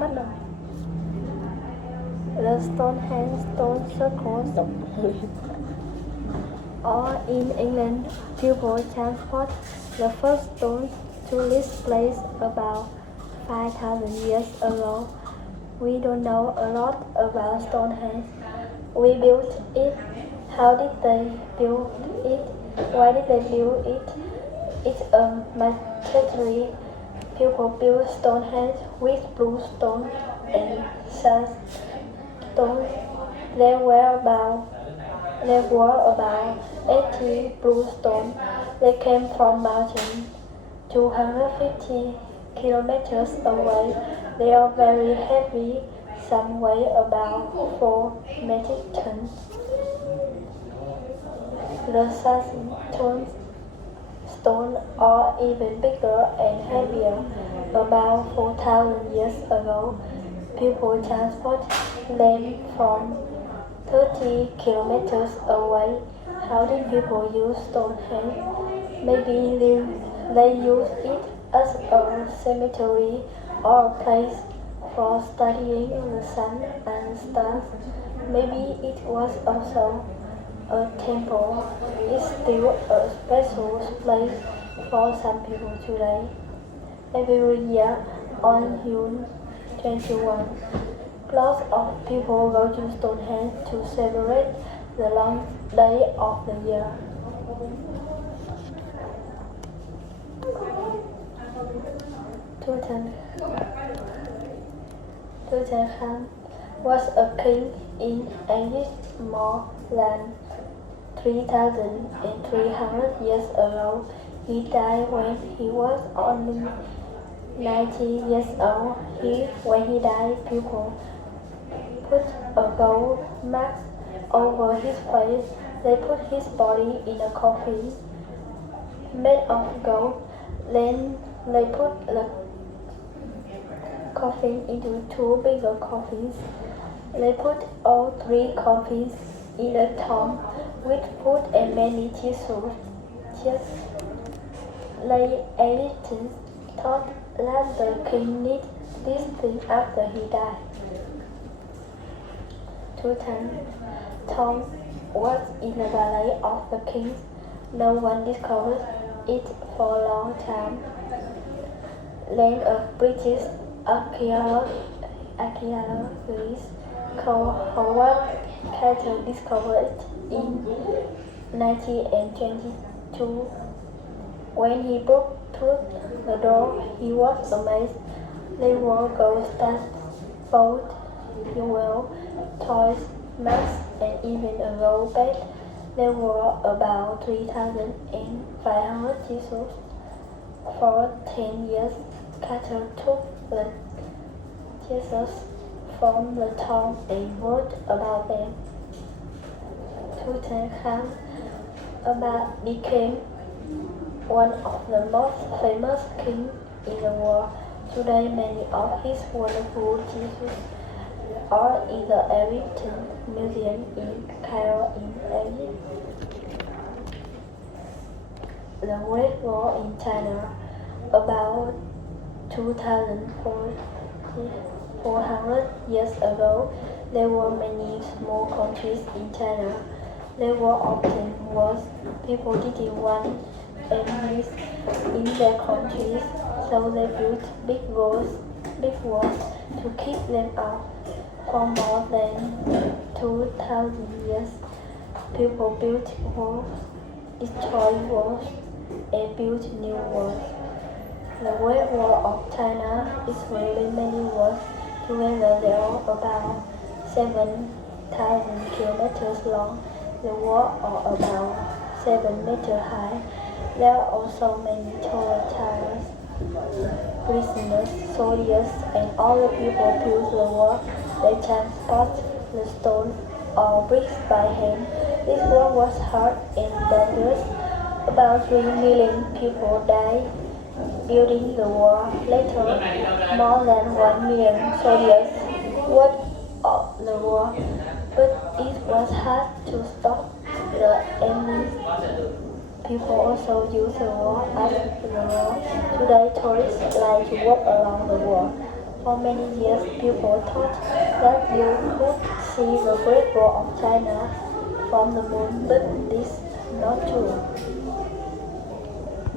Bắt đầu. The Stonehenge stone circles. Or in England, people transport the first stones to this place about 5,000 years ago. We don't know a lot about Stonehenge. We built it. How did they build it? Why did they build it? It's a mystery. People built Stonehenge with blue stone and sandstone. There were about 80 blue stones. They came from mountains 250 kilometers away. They are very heavy. Some weigh about 4 metric tons. The sandstone stones are even bigger and heavier. About 4,000 years ago, people transport them from 30 kilometers away. How did people use Stonehenge? Maybe they used it as a cemetery or a place for studying the sun and stars. Maybe it was also a temple. It's still a special place for some people today. Every year on June 21, lots of people go to Stonehenge to celebrate the longest day of the year. Tutankhamun was a king in Egypt more than 3,300 years ago. He died when he was only 90 years old. When he died, people put a gold mask over his face. They put his body in a coffin made of gold. Then they put the coffin into two bigger coffins. They put all three coffins in a tomb with food and many tissues. The Egyptians thought that the king needed this thing after he died. Tutankhamun's tomb was in the Valley of the Kings. No one discovered it for a long time. Then a British archaeologist called Howard Carter discovered it in 1922. When he broke through the door, he was amazed. There were gold stars, gold jewels, toys, masks, and even a gold bed. There were about 3,500 tissues. For 10 years, Carter took the tissues from the tomb and wrote about them. Tutankhamun became one of the most famous kings in the world. Today, many of his wonderful tissues are in the Egyptian Museum in Cairo in Egypt. The Great War in China. About 2,400 years ago, there were many small countries in China. There were often wars. People didn't want enemies in their countries, so they built big walls to keep them out. For more than 2,000 years, people built walls, destroyed walls, and built new walls. The Great Wall of China is really many walls. Together they are about 7,000 kilometers long. The walls are about 7 meters high. There are also many taller towers. Prisoners, soldiers, and other people build the wall. They transport the stone or bricks by hand. This work was hard and dangerous. About 3 million people died building the wall. Later, more than 1 million soldiers worked on the wall, but it was hard to stop the enemy. People also use the wall as the wall. Today, tourists like to walk along the wall. For many years, people thought that you could see the Great Wall of China from the moon, but this is not true.